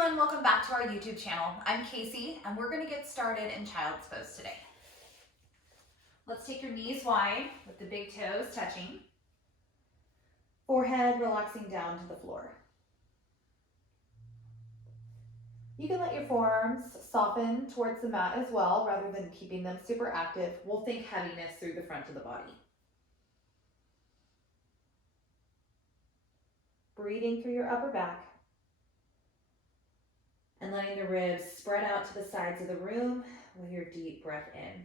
everyone, welcome back to our YouTube channel. I'm Casey and we're going to get started in child's pose today. Let's take your knees wide with the big toes touching. Forehead relaxing down to the floor. You can let your forearms soften towards the mat as well rather than keeping them super active. We'll think heaviness through the front of the body. Breathing through your upper back. And letting the ribs spread out to the sides of the room with your deep breath in.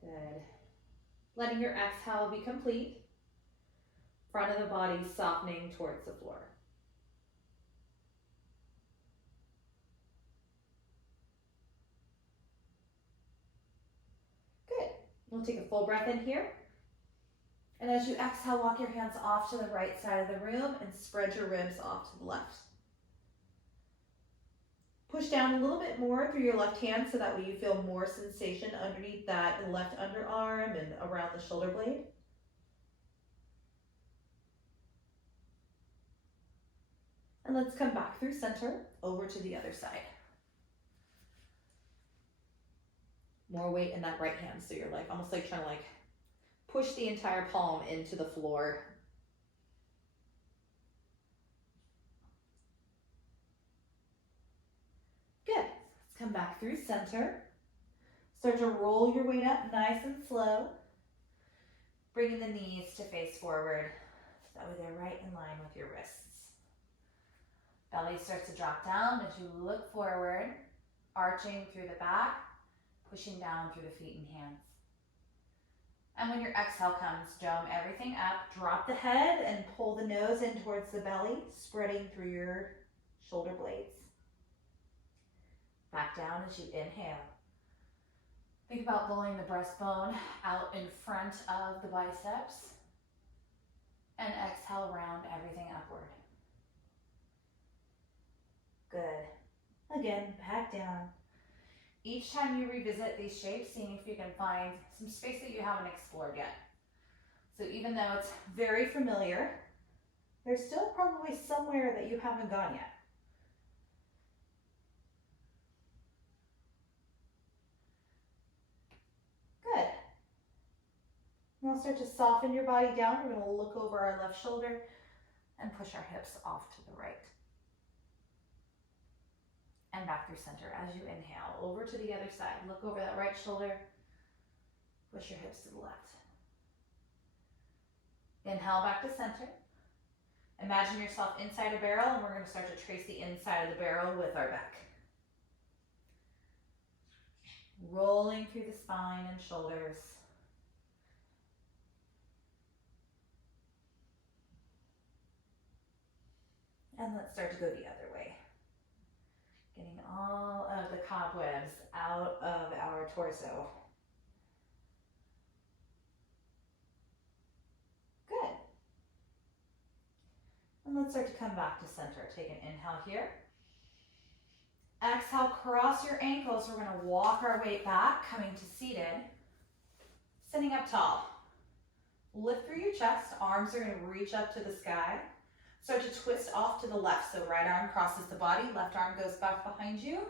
Good. Letting your exhale be complete. Front of the body softening towards the floor. Good. We'll take a full breath in here. And as you exhale, walk your hands off to the right side of the room and spread your ribs off to the left. Push down a little bit more through your left hand so that way you feel more sensation underneath that left underarm and around the shoulder blade. And let's come back through center over to the other side. More weight in that right hand, so you're like almost like trying to push the entire palm into the floor. Good. Let's come back through center. Start to roll your weight up nice and slow. Bringing the knees to face forward. That way they're right in line with your wrists. Belly starts to drop down as you look forward, arching through the back, pushing down through the feet and hands. And when your exhale comes, dome everything up, drop the head and pull the nose in towards the belly, spreading through your shoulder blades. Back down as you inhale. Think about pulling the breastbone out in front of the biceps. And exhale, round everything upward. Good. Again, back down. Each time you revisit these shapes, seeing if you can find some space that you haven't explored yet. So even though it's very familiar, there's still probably somewhere that you haven't gone yet. Good. Now start to soften your body down. We're going to look over our left shoulder and push our hips off to the right. And back through center as you inhale. Over to the other side. Look over that right shoulder. Push your hips to the left. Inhale back to center. Imagine yourself inside a barrel, and we're going to start to trace the inside of the barrel with our back. Rolling through the spine and shoulders. And let's start to go the other way. Getting all of the cobwebs out of our torso. Good. And let's start to come back to center. Take an inhale here. Exhale, cross your ankles. We're going to walk our weight back, coming to seated. Sitting up tall. Lift through your chest. Arms are going to reach up to the sky. Start to twist off to the left, so right arm crosses the body, left arm goes back behind you,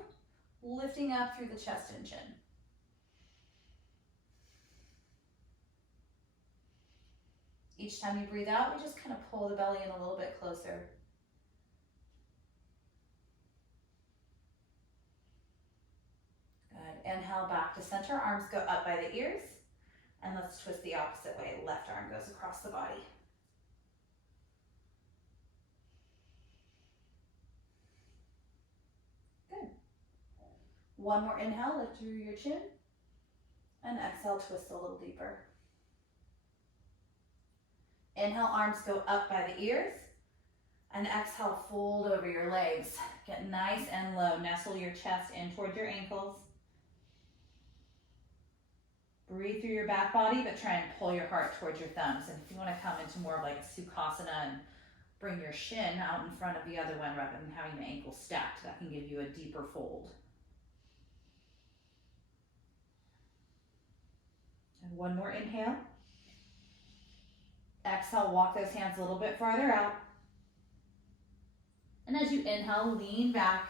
lifting up through the chest and chin. Each time you breathe out, we just kind of pull the belly in a little bit closer. Good. Inhale back to center, arms go up by the ears, and let's twist the opposite way. Left arm goes across the body. One more inhale, lift through your chin, and exhale, twist a little deeper. Inhale, arms go up by the ears, and exhale, fold over your legs. Get nice and low, nestle your chest in towards your ankles. Breathe through your back body, but try and pull your heart towards your thumbs. And if you want to come into more of like a Sukhasana and bring your shin out in front of the other one rather than having the ankles stacked, that can give you a deeper fold. And one more inhale. Exhale, walk those hands a little bit farther out. And as you inhale, lean back.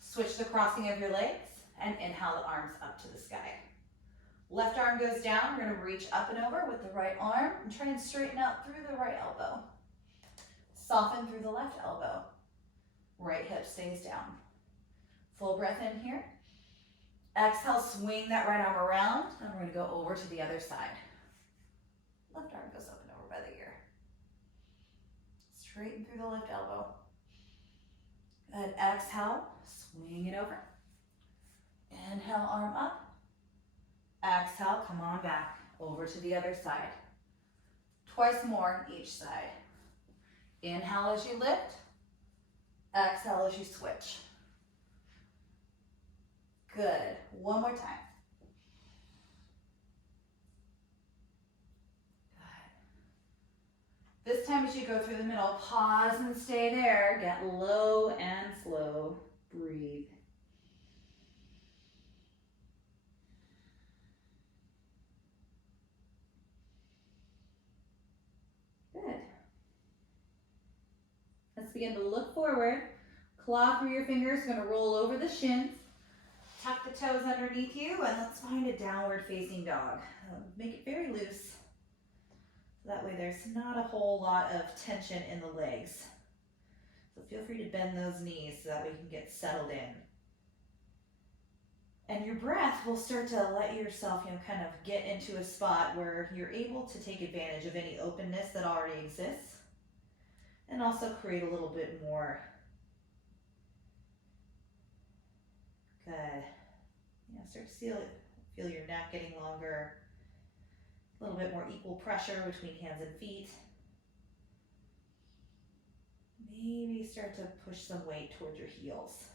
Switch the crossing of your legs and inhale the arms up to the sky. Left arm goes down. We're going to reach up and over with the right arm and try and straighten out through the right elbow. Soften through the left elbow. Right hip stays down. Full breath in here. Exhale, swing that right arm around, and we're going to go over to the other side. Left arm goes up and over by the ear. Straighten through the left elbow. Good. Exhale, swing it over. Inhale, arm up. Exhale, come on back over to the other side. Twice more each side. Inhale as you lift. Exhale as you switch. Good. One more time. Good. This time as you go through the middle, pause and stay there. Get low and slow. Breathe. Good. Let's begin to look forward. Claw through your fingers. We're going to roll over the shins. Tuck the toes underneath you, and let's find a downward facing dog. Make it very loose. That way there's not a whole lot of tension in the legs. So feel free to bend those knees so that way you can get settled in. And your breath will start to let yourself, kind of get into a spot where you're able to take advantage of any openness that already exists and also create a little bit more. Good. Start to feel your neck getting longer. A little bit more equal pressure between hands and feet. Maybe start to push some weight towards your heels.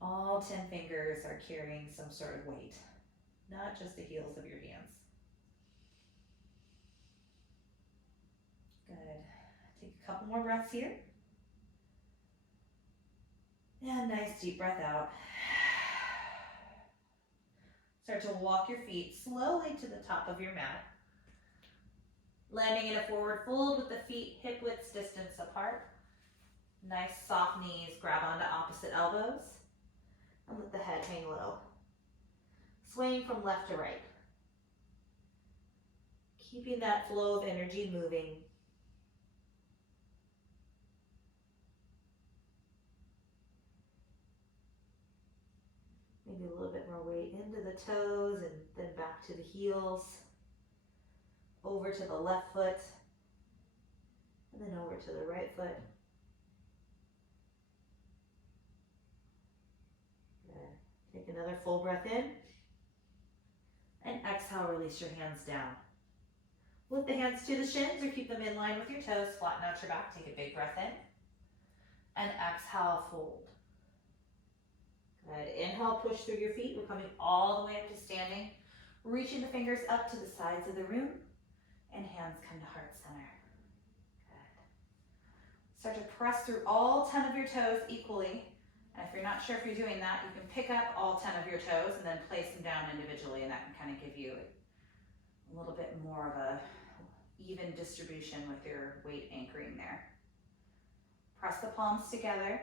All 10 fingers are carrying some sort of weight, not just the heels of your hands. Good. Take a couple more breaths here. And nice deep breath out. Start to walk your feet slowly to the top of your mat. Landing in a forward fold with the feet hip width distance apart. Nice soft knees, grab onto opposite elbows. And let the head hang low. Swaying from left to right. Keeping that flow of energy moving. Maybe a little bit more weight into the toes and then back to the heels. Over to the left foot. And then over to the right foot. Good. Take another full breath in. And exhale, release your hands down. Lift the hands to the shins or keep them in line with your toes. Flatten out your back. Take a big breath in. And exhale, fold. Good. Inhale, push through your feet. We're coming all the way up to standing. Reaching the fingers up to the sides of the room. And hands come to heart center. Good. Start to press through all 10 of your toes equally. And if you're not sure if you're doing that, you can pick up all 10 of your toes and then place them down individually, and that can kind of give you a little bit more of a even distribution with your weight anchoring there. Press the palms together.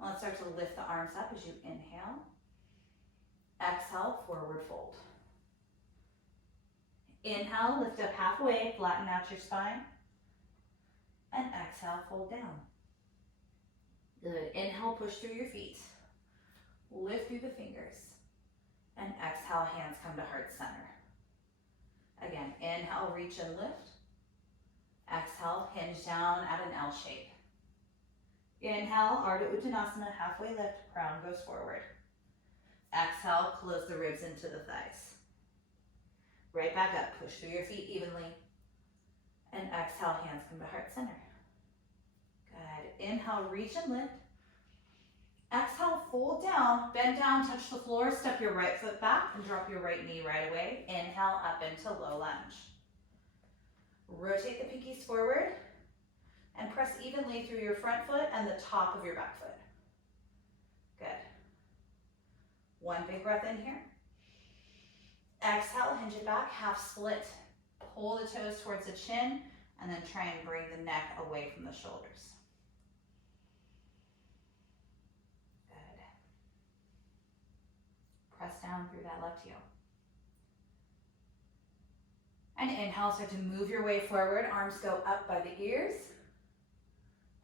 Let's start to lift the arms up as you inhale. Exhale, forward fold. Inhale, lift up halfway, flatten out your spine. And exhale, fold down. Good. Inhale, push through your feet. Lift through the fingers. And exhale, hands come to heart center. Again, inhale, reach and lift. Exhale, hinge down at an L shape. Inhale, Ardha Uttanasana, halfway lift, crown goes forward. Exhale, close the ribs into the thighs. Right back up, push through your feet evenly. And exhale, hands come to heart center. Good. Inhale, reach and lift. Exhale, fold down, bend down, touch the floor, step your right foot back and drop your right knee right away. Inhale, up into low lunge. Rotate the pinkies forward and press evenly through your front foot and the top of your back foot. Good. One big breath in here. Exhale, hinge it back, half split. Pull the toes towards the chin, and then try and bring the neck away from the shoulders. Good. Press down through that left heel. And inhale, start to move your way forward. Arms go up by the ears.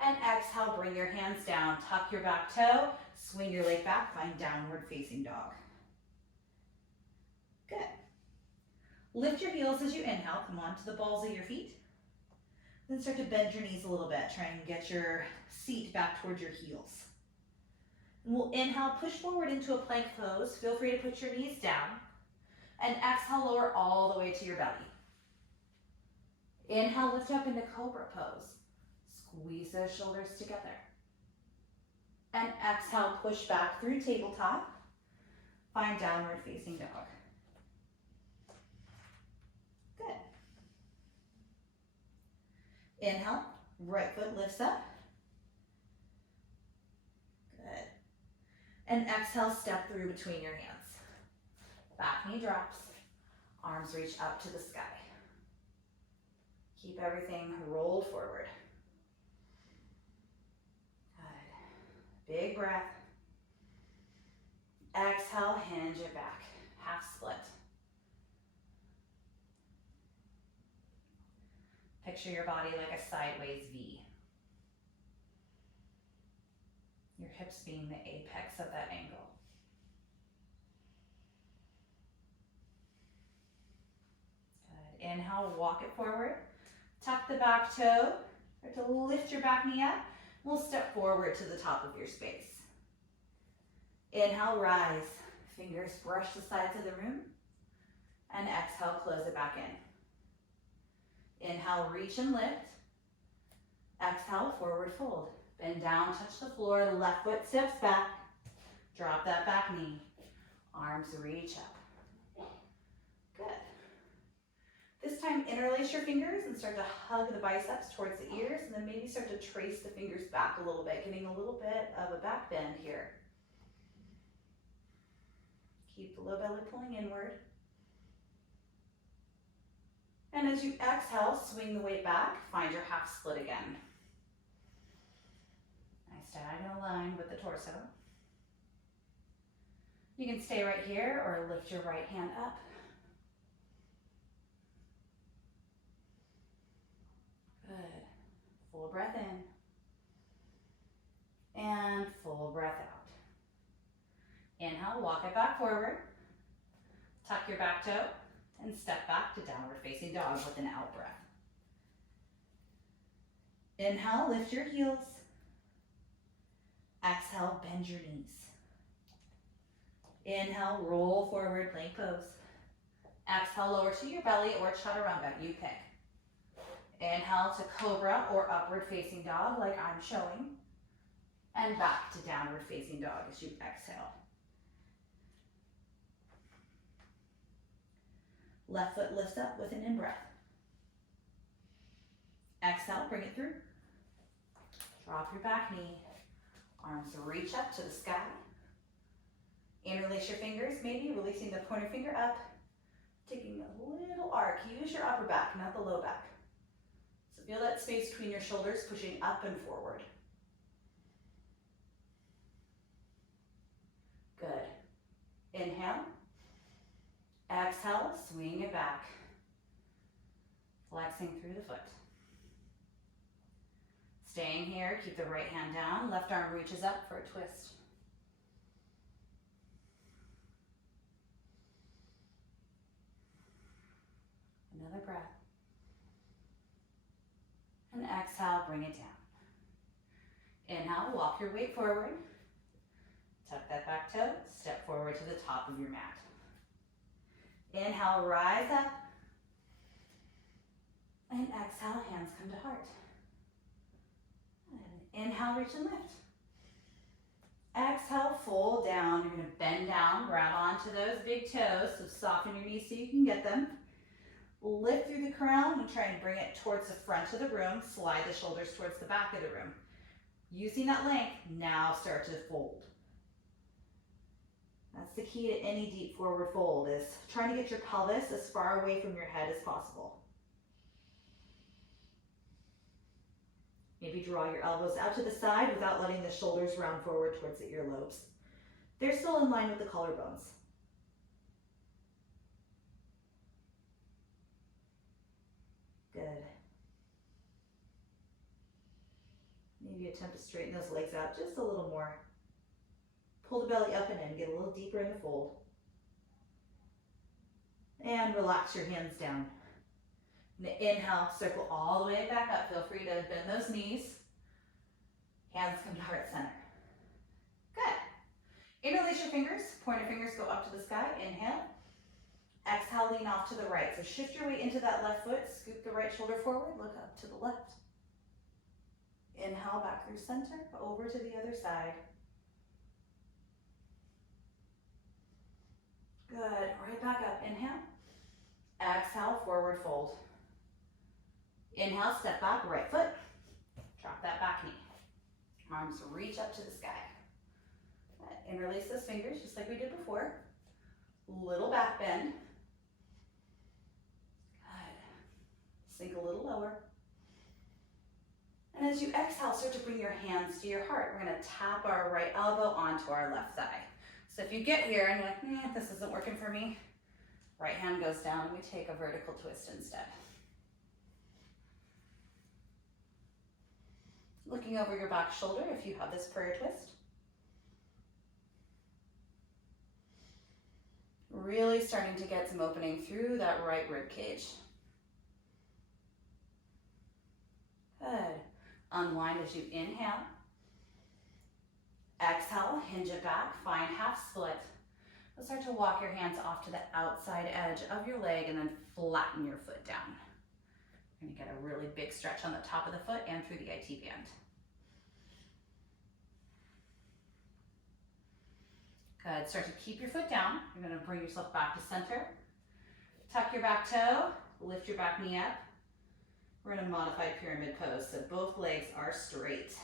And exhale, bring your hands down. Tuck your back toe, swing your leg back, find downward facing dog. Good. Lift your heels as you inhale, come onto the balls of your feet. Then start to bend your knees a little bit. Try and get your seat back towards your heels. And we'll inhale, push forward into a plank pose. Feel free to put your knees down. And exhale, lower all the way to your belly. Inhale, lift up into cobra pose. Squeeze those shoulders together. And exhale, push back through tabletop. Find downward facing dog. Good. Inhale, right foot lifts up. Good. And exhale, step through between your hands. Back knee drops. Arms reach up to the sky. Keep everything rolled forward. Good. Big breath. Exhale, hinge it back. Half split. Picture your body like a sideways V. Your hips being the apex of that angle. Good. Inhale, walk it forward. Tuck the back toe. Start to lift your back knee up. We'll step forward to the top of your space. Inhale, rise. Fingers brush the sides of the room. And exhale, close it back in. Inhale, reach and lift. Exhale, forward fold. Bend down, touch the floor. Left foot steps back. Drop that back knee. Arms reach up. Good. This time, interlace your fingers and start to hug the biceps towards the ears, and then maybe start to trace the fingers back a little bit, getting a little bit of a back bend here. Keep the low belly pulling inward. And as you exhale, swing the weight back, find your half split again. Nice diagonal line with the torso. You can stay right here or lift your right hand up. Good. Full breath in. And full breath out. Inhale, walk it back forward. Tuck your back toe and step back to downward facing dog with an out breath. Inhale, lift your heels. Exhale, bend your knees. Inhale, roll forward, plank pose. Exhale, lower to your belly or chaturanga, you pick. Inhale to cobra or upward facing dog like I'm showing. And back to downward facing dog as you exhale. Left foot lifts up with an in-breath. Exhale, bring it through. Drop your back knee. Arms reach up to the sky. Interlace your fingers, maybe releasing the pointer finger up. Taking a little arc. Use your upper back, not the low back. So feel that space between your shoulders pushing up and forward. Good. Inhale. Exhale, swing it back. Flexing through the foot. Staying here, keep the right hand down. Left arm reaches up for a twist. Another breath. And exhale, bring it down. Inhale, walk your weight forward. Tuck that back toe, step forward to the top of your mat. Inhale, rise up. And exhale, hands come to heart. And inhale, reach and lift. Exhale, fold down. You're going to bend down, grab onto those big toes, so soften your knees so you can get them. Lift through the crown and try and bring it towards the front of the room. Slide the shoulders towards the back of the room. Using that length, now start to fold. That's the key to any deep forward fold, is trying to get your pelvis as far away from your head as possible. Maybe draw your elbows out to the side without letting the shoulders round forward towards the earlobes. They're still in line with the collarbones. Good. Maybe attempt to straighten those legs out just a little more. Pull the belly up and in, get a little deeper in the fold. And relax your hands down. Inhale, circle all the way back up. Feel free to bend those knees. Hands come to heart center. Good. Interlace your fingers. Pointer fingers go up to the sky. Inhale. Exhale, lean off to the right. So shift your weight into that left foot. Scoop the right shoulder forward. Look up to the left. Inhale, back through center. Over to the other side. Good. Right back up. Inhale. Exhale, forward fold. Inhale, step back, right foot. Drop that back knee. Arms reach up to the sky. Interlace those fingers just like we did before. Little back bend. Good. Sink a little lower. And as you exhale, start to bring your hands to your heart. We're going to tap our right elbow onto our left thigh. So if you get here and you're like, this isn't working for me, right hand goes down and we take a vertical twist instead. Looking over your back shoulder if you have this prayer twist. Really starting to get some opening through that right rib cage. Good. Unwind as you inhale. Exhale, hinge it back, find half split. We'll start to walk your hands off to the outside edge of your leg and then flatten your foot down. You're going to get a really big stretch on the top of the foot and through the IT band. Good. Start to keep your foot down. You're going to bring yourself back to center. Tuck your back toe, lift your back knee up. We're in a modified pyramid pose, so both legs are straight.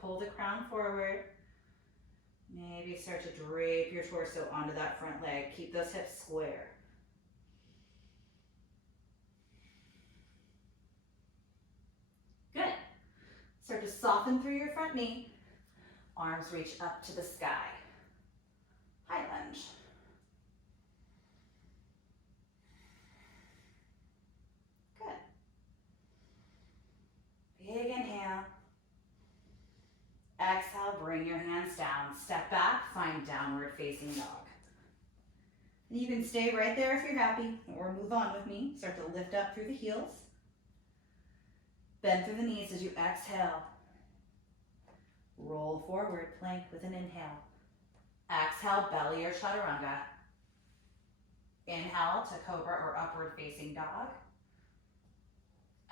Pull the crown forward. Maybe start to drape your torso onto that front leg. Keep those hips square. Good. Start to soften through your front knee. Arms reach up to the sky. High lunge. Good. Big inhale. Exhale, bring your hands down. Step back, find downward facing dog. And you can stay right there if you're happy, or move on with me. Start to lift up through the heels. Bend through the knees as you exhale. Roll forward, plank with an inhale. Exhale, belly or chaturanga. Inhale to cobra or upward facing dog.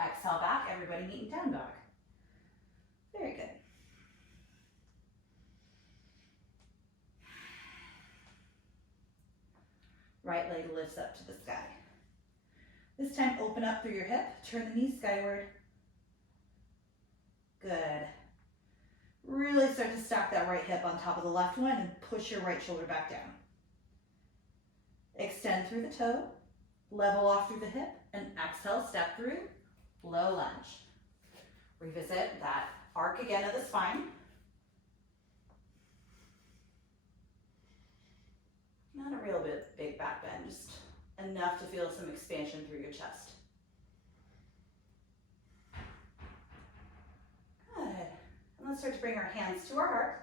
Exhale back, everybody meeting down dog. Very good. Right leg lifts up to the sky. This time open up through your hip, turn the knees skyward. Good. Really start to stack that right hip on top of the left one and push your right shoulder back down. Extend through the toe, level off through the hip, and exhale, step through, low lunge. Revisit that arc again of the spine. Not a real big back bend, just enough to feel some expansion through your chest. Good. And let's start to bring our hands to our heart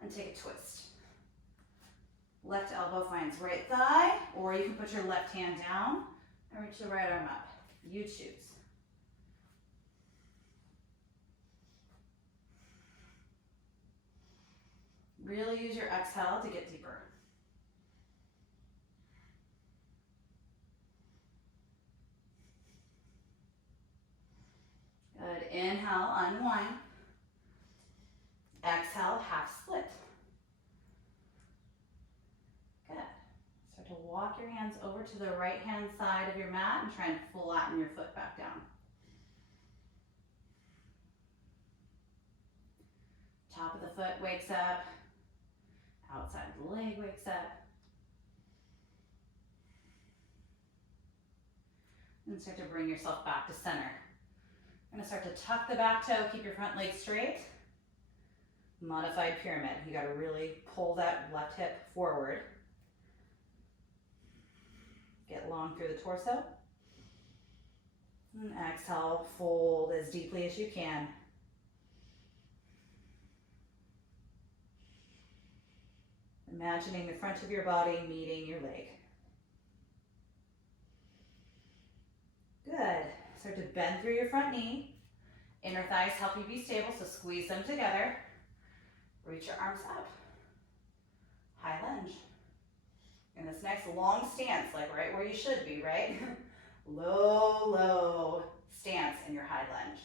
and take a twist. Left elbow finds right thigh, or you can put your left hand down and reach the right arm up. You choose. Really use your exhale to get deeper. Good. Inhale, unwind. Exhale, half split. Good. Start to walk your hands over to the right hand side of your mat and try and flatten your foot back down. Top of the foot wakes up. Outside of the leg wakes up. And start to bring yourself back to center. You're gonna start to tuck the back toe, keep your front leg straight. Modified pyramid. You gotta really pull that left hip forward. Get long through the torso. And exhale, fold as deeply as you can. Imagining the front of your body meeting your leg. Good. Start to bend through your front knee. Inner thighs help you be stable, so squeeze them together. Reach your arms up. High lunge. In this nice long stance, like right where you should be, right? Low, low stance in your high lunge.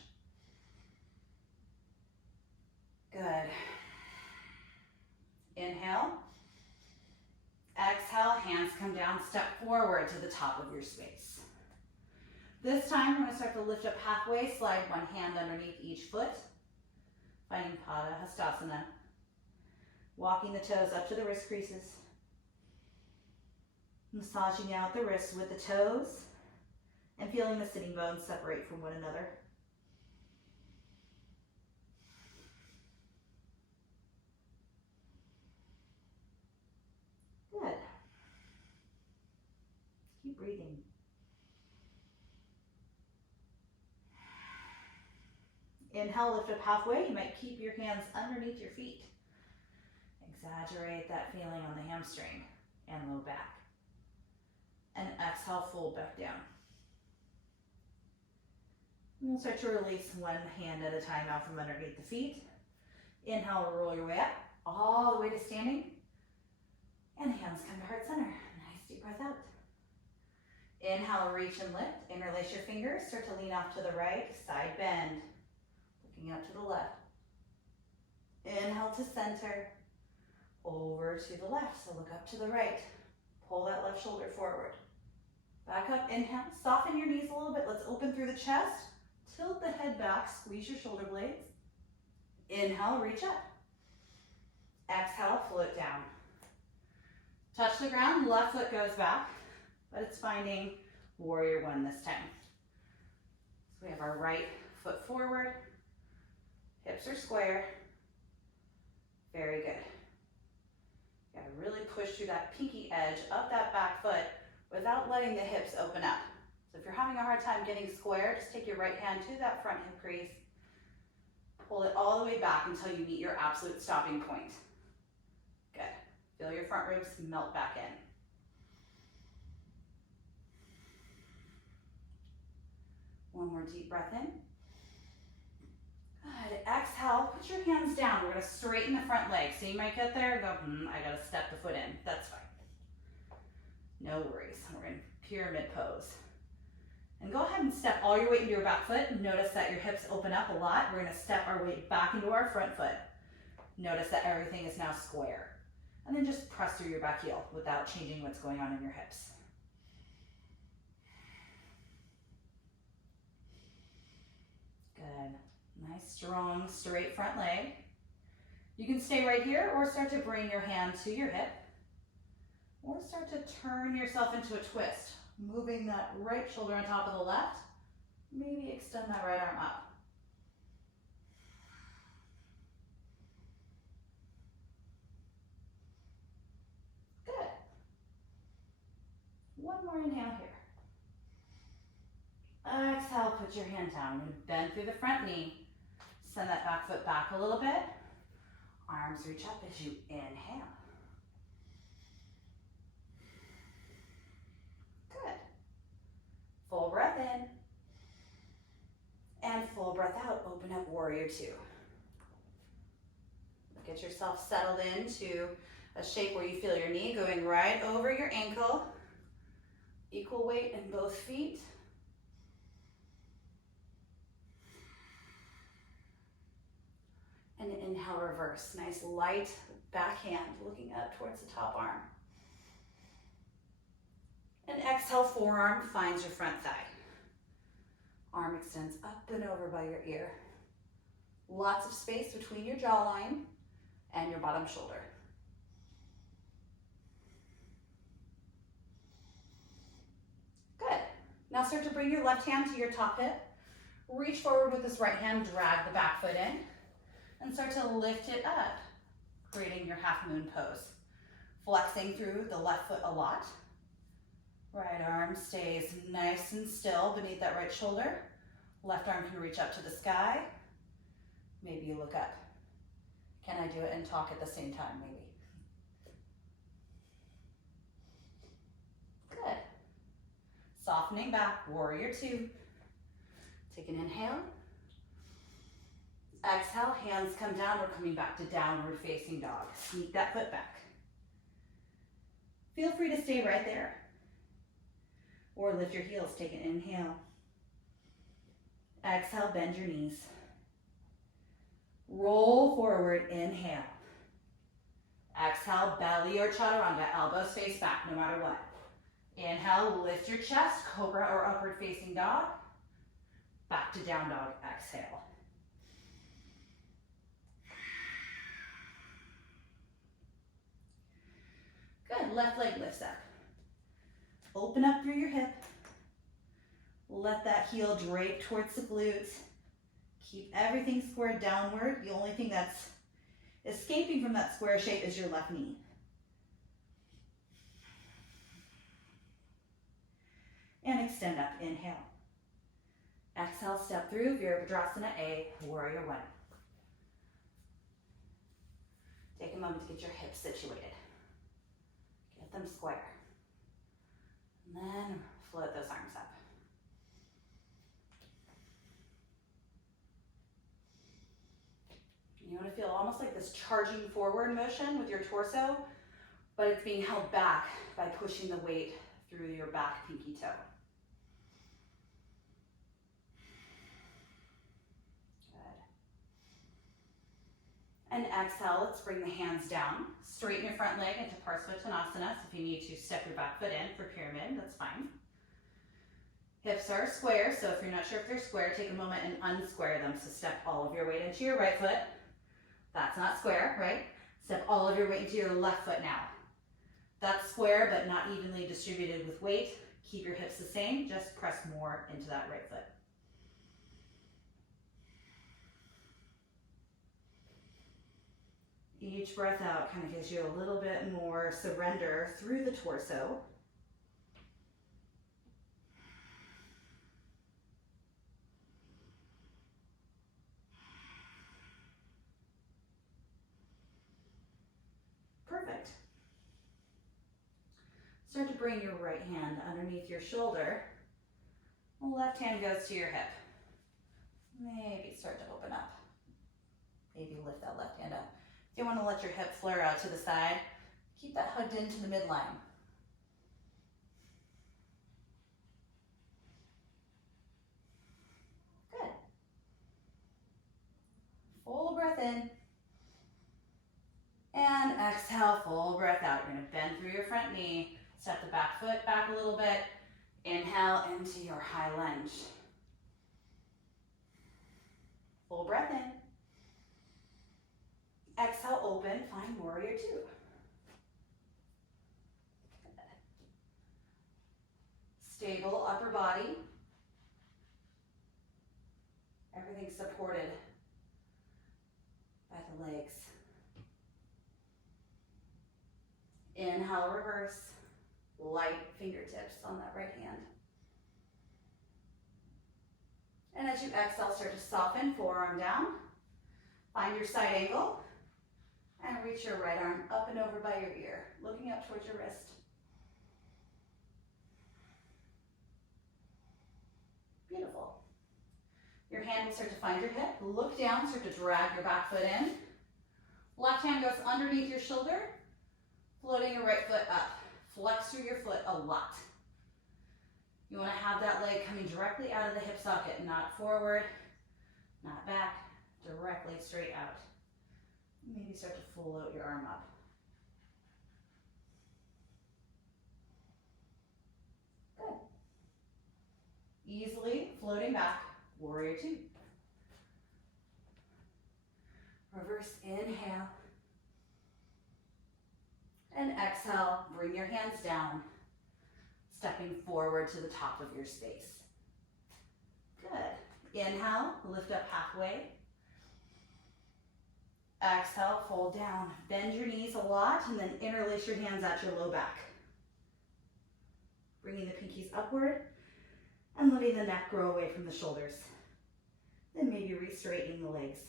Good. Inhale. Exhale, hands come down, step forward to the top of your space. This time, we're gonna start to lift up halfway, slide one hand underneath each foot, finding Pada Hastasana. Walking the toes up to the wrist creases. Massaging out the wrists with the toes and feeling the sitting bones separate from one another. Good. Keep breathing. Inhale, lift up halfway. You might keep your hands underneath your feet. Exaggerate that feeling on the hamstring and low back. And exhale, fold back down. We'll start to release one hand at a time out from underneath the feet. Inhale, roll your way up, all the way to standing. And hands come to heart center. Nice deep breath out. Inhale, reach and lift. Interlace your fingers. Start to lean off to the right, side bend. Looking out to the left. Inhale to center. Over to the left, so look up to the right. Pull that left shoulder forward. Back up, inhale, soften your knees a little bit. Let's open through the chest. Tilt the head back, squeeze your shoulder blades. Inhale, reach up. Exhale, float down. Touch the ground, left foot goes back, but it's finding warrior one this time. So we have our right foot forward, hips are square. Very good. You gotta really push through that pinky edge of that back foot without letting the hips open up. So if you're having a hard time getting square, just take your right hand to that front hip crease, pull it all the way back until you meet your absolute stopping point. Good. Feel your front ribs melt back in. One more deep breath in. Good. Exhale, put your hands down. We're gonna straighten the front leg. So you might get there and go, I gotta step the foot in. That's fine. No worries. We're in pyramid pose. And go ahead and step all your weight into your back foot. Notice that your hips open up a lot. We're gonna step our weight back into our front foot. Notice that everything is now square. And then just press through your back heel without changing what's going on in your hips. Good. Nice, strong, straight front leg. You can stay right here or start to bring your hand to your hip. Or start to turn yourself into a twist, moving that right shoulder on top of the left. Maybe extend that right arm up. Good. One more inhale here. Exhale, put your hand down. We're going to bend through the front knee. Send that back foot back a little bit. Arms reach up as you inhale. Good. Full breath in. And full breath out. Open up warrior two. Get yourself settled into a shape where you feel your knee going right over your ankle. Equal weight in both feet. And inhale, reverse. Nice light backhand looking up towards the top arm. And exhale, forearm finds your front thigh. Arm extends up and over by your ear. Lots of space between your jawline and your bottom shoulder. Good. Now start to bring your left hand to your top hip. Reach forward with this right hand, drag the back foot in, and start to lift it up, creating your half moon pose. Flexing through the left foot a lot. Right arm stays nice and still beneath that right shoulder. Left arm can reach up to the sky. Maybe you look up. Can I do it and talk at the same time? Maybe. Good. Softening back, warrior two. Take an inhale. Exhale, hands come down. We're coming back to downward facing dog. Sneak that foot back. Feel free to stay right there. Or lift your heels, take an inhale. Exhale, bend your knees. Roll forward, inhale. Exhale, belly or chaturanga, elbows face back no matter what. Inhale, lift your chest, cobra or upward facing dog. Back to down dog, exhale. Good, left leg lifts up. Open up through your hip. Let that heel drape towards the glutes. Keep everything squared downward. The only thing that's escaping from that square shape is your left knee. And extend up, inhale. Exhale, step through, Virabhadrasana A, warrior one. Take a moment to get your hips situated. Get them square. And then float those arms up. You want to feel almost like this charging forward motion with your torso, but it's being held back by pushing the weight through your back pinky toe. And exhale, let's bring the hands down. Straighten your front leg into Parsvottanasana. So if you need to step your back foot in for pyramid, that's fine. Hips are square, so if you're not sure if they're square, take a moment and unsquare them. So step all of your weight into your right foot. That's not square, right? Step all of your weight into your left foot now. That's square, but not evenly distributed with weight. Keep your hips the same, just press more into that right foot. Each breath out kind of gives you a little bit more surrender through the torso. Perfect. Start to bring your right hand underneath your shoulder. Left hand goes to your hip. Maybe start to open up. Maybe lift that left hand up. If you want to let your hip flare out to the side, keep that hugged into the midline. Good. Full breath in. And exhale, full breath out. You're going to bend through your front knee. Step the back foot back a little bit. Inhale into your high lunge. Full breath in. Exhale, open, find warrior two. Stable upper body. Everything supported by the legs. Inhale, reverse. Light fingertips on that right hand. And as you exhale, start to soften, forearm down. Find your side angle. And reach your right arm up and over by your ear, looking up towards your wrist. Beautiful. Your hand will start to find your hip. Look down, start to drag your back foot in. Left hand goes underneath your shoulder, floating your right foot up. Flex through your foot a lot. You want to have that leg coming directly out of the hip socket, not forward, not back, directly straight out. Maybe start to float your arm up. Good. Easily floating back, warrior two. reverse inhale. And exhale, bring your hands down, stepping forward to the top of your space. Good. Inhale, lift up halfway. Exhale, fold down. Bend your knees a lot and then interlace your hands at your low back. Bringing the pinkies upward and letting the neck grow away from the shoulders. Then maybe re-straightening the legs.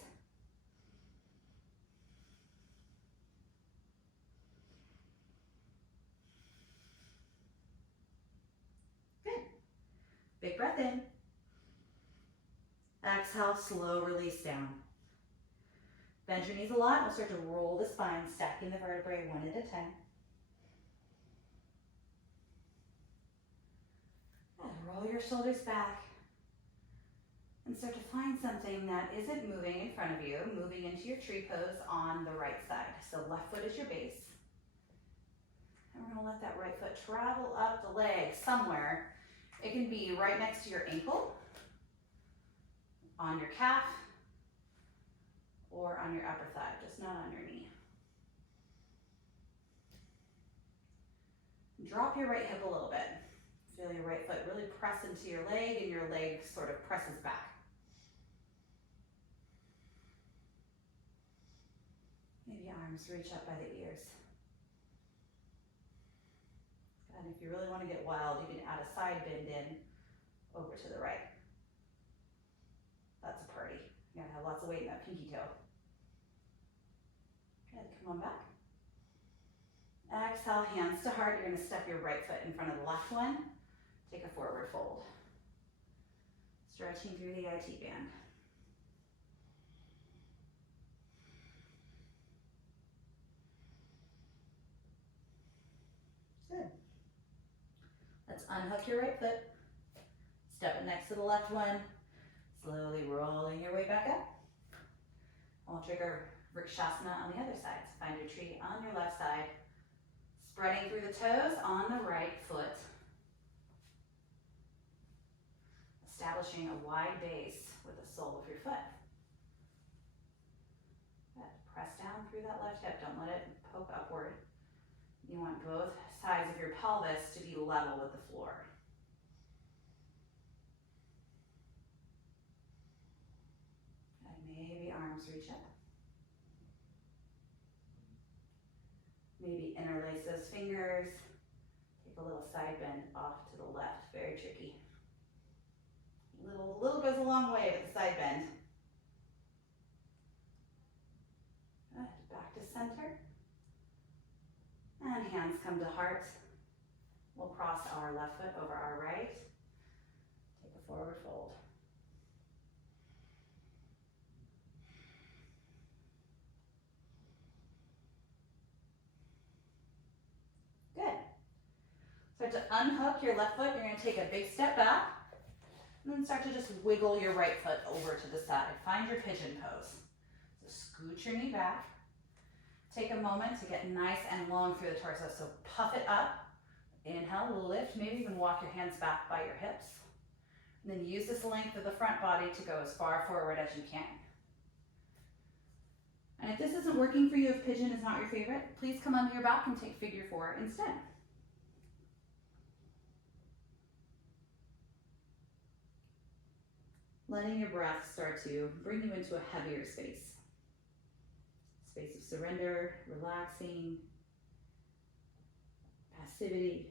Good. Big breath in. Exhale, slow release down. Bend your knees a lot. We'll start to roll the spine, stacking the vertebrae one at a time. And roll your shoulders back. And start to find something that isn't moving in front of you, moving into your tree pose on the right side. So left foot is your base. And we're gonna let that right foot travel up the leg somewhere. It can be right next to your ankle, on your calf, or on your upper thigh, just not on your knee. Drop your right hip a little bit. Feel your right foot really press into your leg and your leg sort of presses back. Maybe arms reach up by the ears. And if you really want to get wild, you can add a side bend in over to the right. That's a party. You gotta have lots of weight in that pinky toe. Good, come on back. Exhale, hands to heart. You're gonna step your right foot in front of the left one. Take a forward fold. Stretching through the IT band. Good. Let's unhook your right foot. Step it next to the left one. Slowly rolling your way back up. We'll trigger Vrikshasana on the other side. So find your tree on your left side. Spreading through the toes on the right foot. Establishing a wide base with the sole of your foot. Good. Press down through that left hip. Don't let it poke upward. You want both sides of your pelvis to be level with the floor. And maybe arms reach up. Maybe interlace those fingers. Take a little side bend off to the left. Very tricky. Little goes a long way with the side bend. Good. Back to center. And hands come to heart. We'll cross our left foot over our right. Take a forward fold. Good. Start to unhook your left foot. You're going to take a big step back. And then start to just wiggle your right foot over to the side. Find your pigeon pose. So scoot your knee back. Take a moment to get nice and long through the torso. So puff it up. Inhale, lift. Maybe even walk your hands back by your hips. And then use this length of the front body to go as far forward as you can. And if this isn't working for you, if pigeon is not your favorite, please come onto your back and take figure four instead. Letting your breath start to bring you into a heavier space. Space of surrender, relaxing, passivity.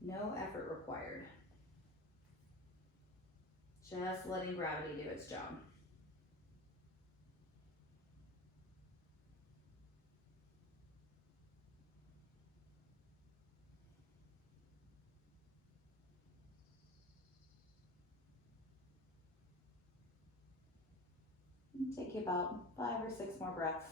No effort required. Just letting gravity do its job. Take about 5 or 6 more breaths.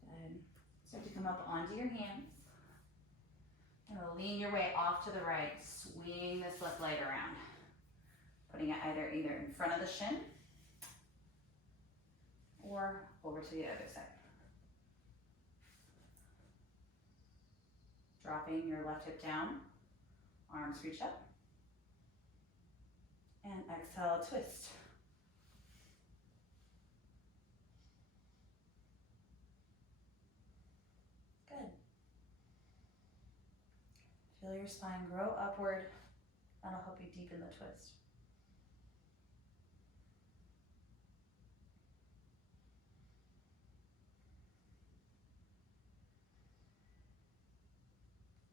Good. Start to come up onto your hands. And Now lean your way off to the right. Swing this left leg around. Putting it either in front of the shin or over to the other side. Dropping your left hip down, arms reach up. And exhale, twist. Good. Feel your spine grow upward. That'll help you deepen the twist.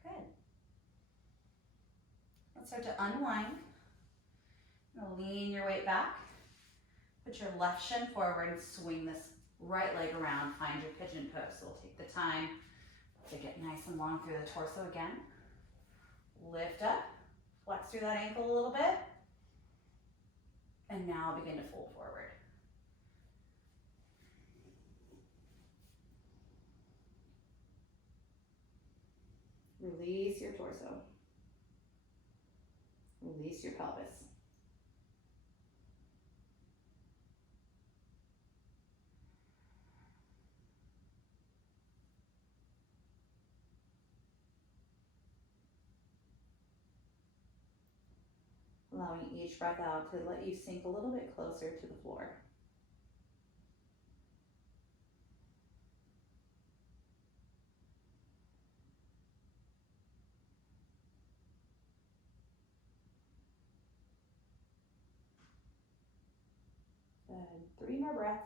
Good. Let's start to unwind. Lean your weight back. Put your left shin forward and swing this right leg around. Find your pigeon pose. So we'll take the time to get nice and long through the torso again. Lift up. Flex through that ankle a little bit. And now begin to fold forward. Release your torso. Release your pelvis. Allowing each breath out to let you sink a little bit closer to the floor. Good. 3 more breaths.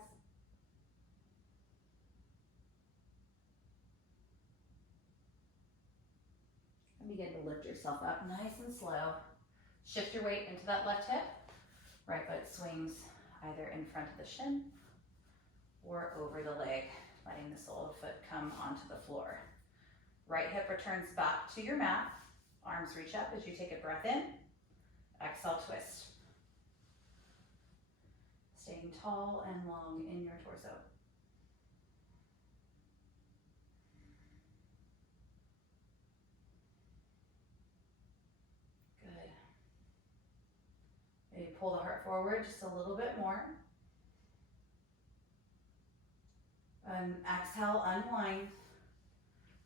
And begin to lift yourself up nice and slow. Shift your weight into that left hip. Right foot swings either in front of the shin or over the leg, letting the sole of the foot come onto the floor. Right hip returns back to your mat. Arms reach up as you take a breath in. Exhale, twist. Staying tall and long in your torso. Good. Maybe pull the heart forward just a little bit more. And exhale, unwind.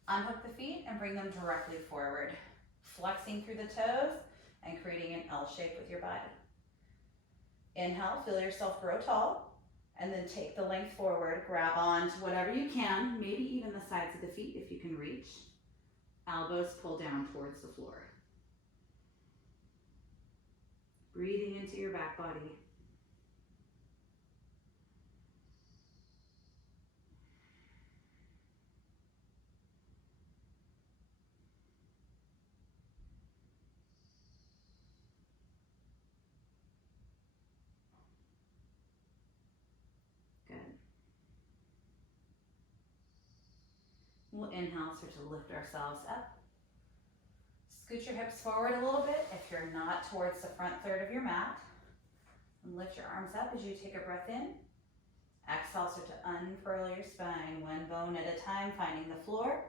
Unhook the feet and bring them directly forward. Flexing through the toes and creating an L shape with your body. Inhale, feel yourself grow tall, and then take the length forward. Grab on to whatever you can, maybe even the sides of the feet if you can reach. Elbows pull down towards the floor. Breathing into your back body. Good. We'll inhale, start to lift ourselves up. Scoot your hips forward a little bit if you're not towards the front third of your mat. And lift your arms up as you take a breath in. Exhale, start to unfurl your spine, one bone at a time, finding the floor.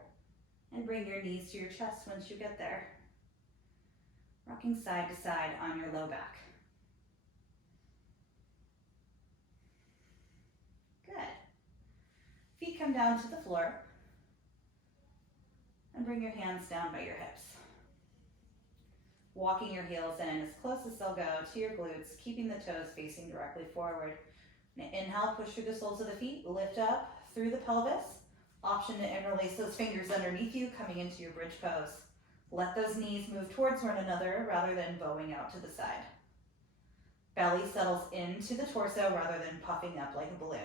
And bring your knees to your chest once you get there. Rocking side to side on your low back. Good. Feet come down to the floor. And bring your hands down by your hips. Walking your heels in as close as they'll go to your glutes, keeping the toes facing directly forward. Now inhale, push through the soles of the feet, lift up through the pelvis. Option to interlace those fingers underneath you, coming into your bridge pose. Let those knees move towards one another rather than bowing out to the side. Belly settles into the torso rather than puffing up like a balloon.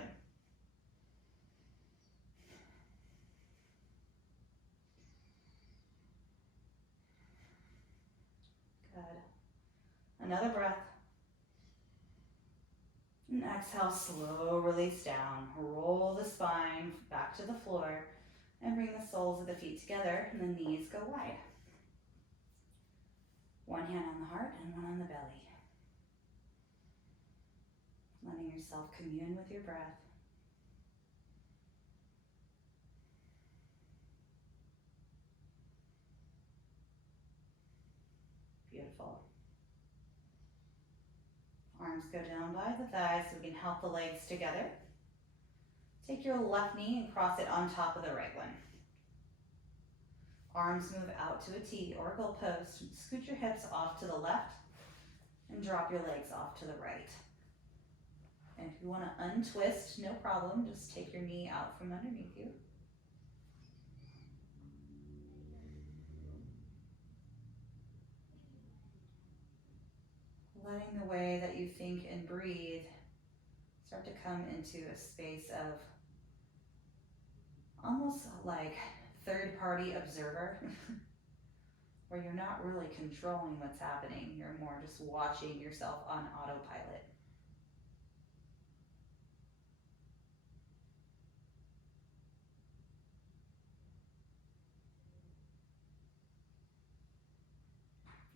Good. Another breath. And exhale, slow release down. Roll the spine back to the floor and bring the soles of the feet together and the knees go wide. One hand on the heart and one on the belly. Letting yourself commune with your breath. Arms go down by the thighs so we can help the legs together. Take your left knee and cross it on top of the right one. Arms move out to a T or a goalpost. Scoot your hips off to the left and drop your legs off to the right. And if you want to untwist, no problem. Just take your knee out from underneath you. Letting the way that you think and breathe start to come into a space of almost like third-party observer, where you're not really controlling what's happening. You're more just watching yourself on autopilot.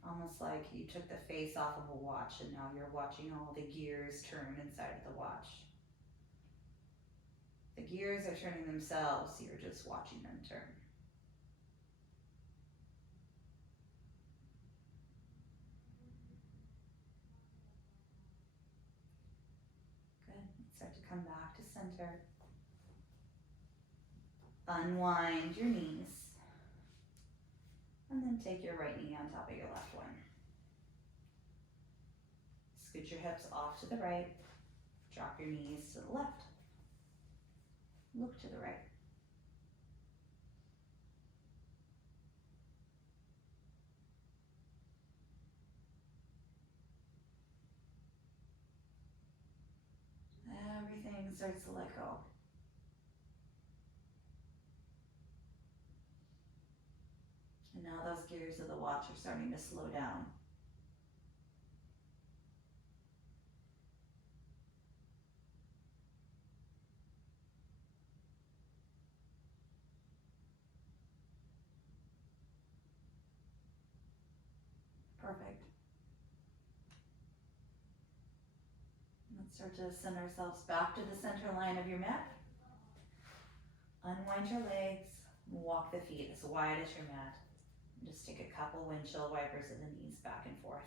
Almost like you took the face off of a watch and now you're watching all the gears turn inside of the watch. The gears are turning themselves, you're just watching them turn. Good. Start to come back to center. Unwind your knees. And then take your right knee on top of your left one. Scoot your hips off to the right. Drop your knees to the left. Look to the right. Everything starts to let go. And now those gears of the watch are starting to slow down. Perfect. Let's start to send ourselves back to the center line of your mat. Unwind your legs, walk the feet as wide as your mat. Just take a couple windshield wipers of the knees back and forth.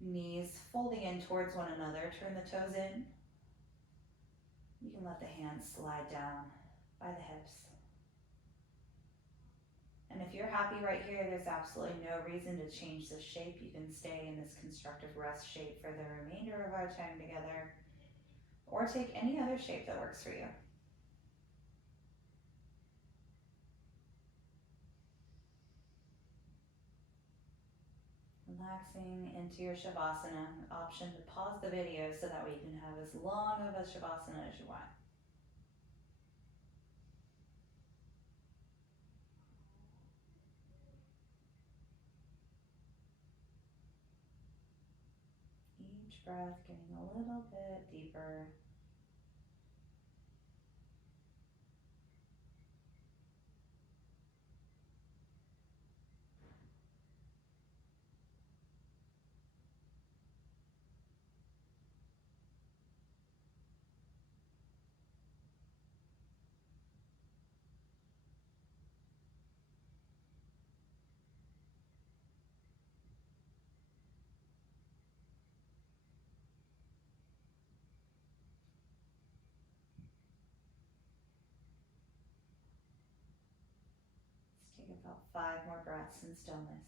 Knees folding in towards one another, turn the toes in. You can let the hands slide down by the hips. And if you're happy right here, there's absolutely no reason to change the shape. You can stay in this constructive rest shape for the remainder of our time together, or take any other shape that works for you. Relaxing into your Shavasana. Option to pause the video so that way you can have as long of a Shavasana as you want. Each breath getting a little bit deeper. Let's take about 5 more breaths in stillness.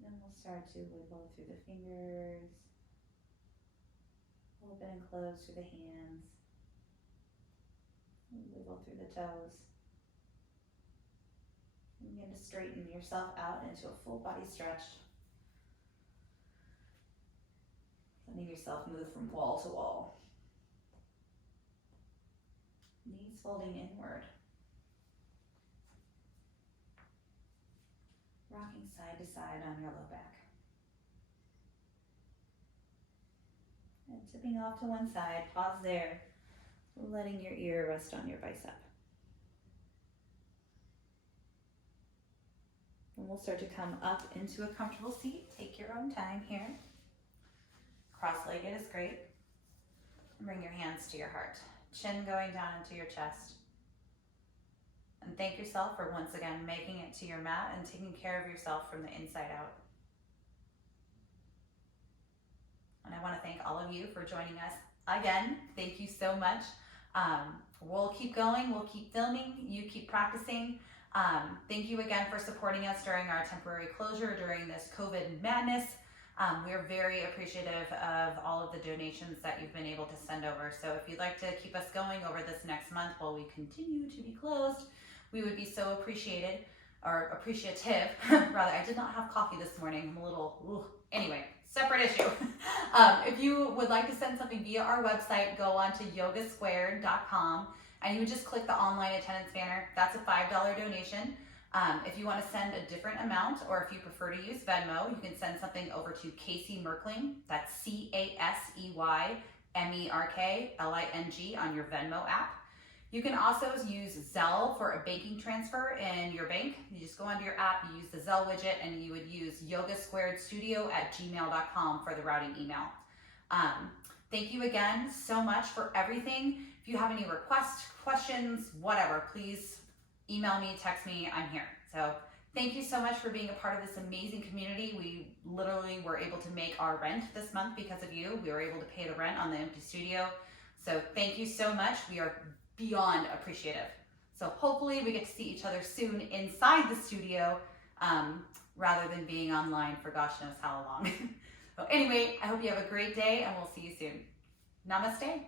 Then we'll start to wiggle through the fingers, open and close through the hands, wiggle through the toes. And begin to straighten yourself out into a full body stretch. Letting yourself move from wall to wall. Knees folding inward. Rocking side to side on your low back. And tipping off to one side, pause there, letting your ear rest on your bicep. And we'll start to come up into a comfortable seat. Take your own time here. Cross-legged is great. And bring your hands to your heart. Chin going down into your chest. And thank yourself for once again making it to your mat and taking care of yourself from the inside out. And I want to thank all of you for joining us again. Thank you so much. We'll keep going. We'll keep filming. You keep practicing. Thank you again for supporting us during our temporary closure during this COVID madness. We're very appreciative of all of the donations that you've been able to send over. So if you'd like to keep us going over this next month while we continue to be closed, we would be so appreciative. Rather, I did not have coffee this morning. I'm a little, anyway, separate issue. If you would like to send something via our website, go on to yogasquared.com and you would just click the online attendance banner. That's a $5 donation. If you want to send a different amount, or if you prefer to use Venmo, you can send something over to Casey Merkling. That's CASEYMERKLING on your Venmo app. You can also use Zelle for a banking transfer in your bank. You just go onto your app, you use the Zelle widget, and you would use yogasquaredstudio@gmail.com for the routing email. Thank you again so much for everything. If you have any requests, questions, whatever, please email me, text me, I'm here. So thank you so much for being a part of this amazing community. We literally were able to make our rent this month because of you. We were able to pay the rent on the empty studio. So thank you so much. We are beyond appreciative. So hopefully we get to see each other soon inside the studio rather than being online for gosh knows how long. So anyway, I hope you have a great day and we'll see you soon. Namaste.